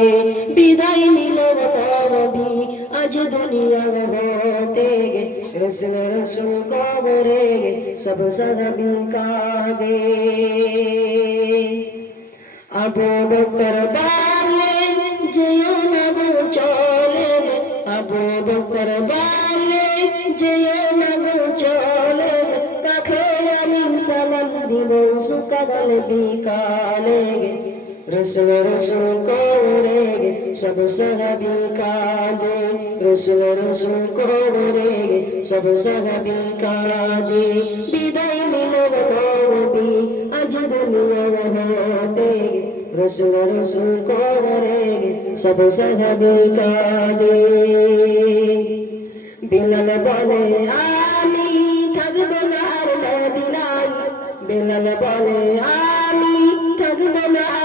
করে বিদায় নিল নবী আজ দুনিয়া হতে রসুল রসুল কবরে সব সাহাবী কাঁদে আবু বকর বলে যেও না গো চলে আবু বকর বলে যেও না গো চলে তাকে আমি সালাম দিব সকাল বিকালে রসুল রসুল করে সব সাহাবী কাঁদে রসুল রসুল করে সব সাহাবী কাঁদে বিদায় নিল নবী আজ দুনিয়া হতে রসুল রসুল করে সব সাহাবী কাঁদে বিলাল বলে আমি থাকব না আর মদিনায় বিলাল বলে আমি থাকব না